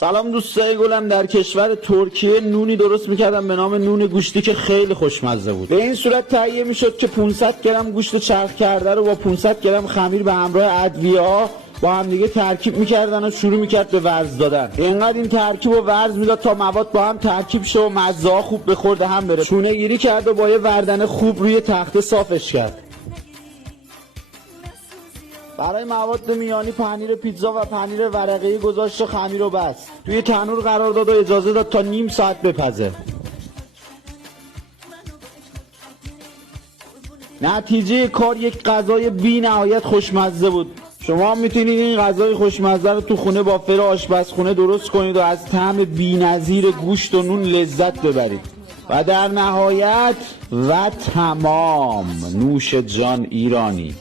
سلام دوستای گلم. در کشور ترکیه نونی درست میکردم به نام نون گوشتی که خیلی خوشمزه بود. به این صورت تهیه میشد که 500 گرم گوشت چرخ کرده رو با 500 گرم خمیر به همراه ادویه‌ها با هم دیگه ترکیب میکردن و شروع میکرد به ورز دادن. اینقدر این ترکیب و ورز میداد تا مواد با هم ترکیب شه و مزه ها خوب بخورده هم بره. چونه گیری کرد و با یه وردن خوب روی تخته صافش کرد. برای مواد میانی پنیر پیتزا و پنیر ورقه‌ای گذاشت و خمیر رو بست. توی تنور قرار داد و اجازه داد تا نیم ساعت بپزه. نتیجه کار یک غذای بی نهایت خوشمزه بود. شما میتونید این غذای خوشمزه رو تو خونه با فر آشپزخونه درست کنید و از طعم بی‌نظیر گوشت و نون لذت ببرید. و در نهایت و تمام نوش جان ایرانی.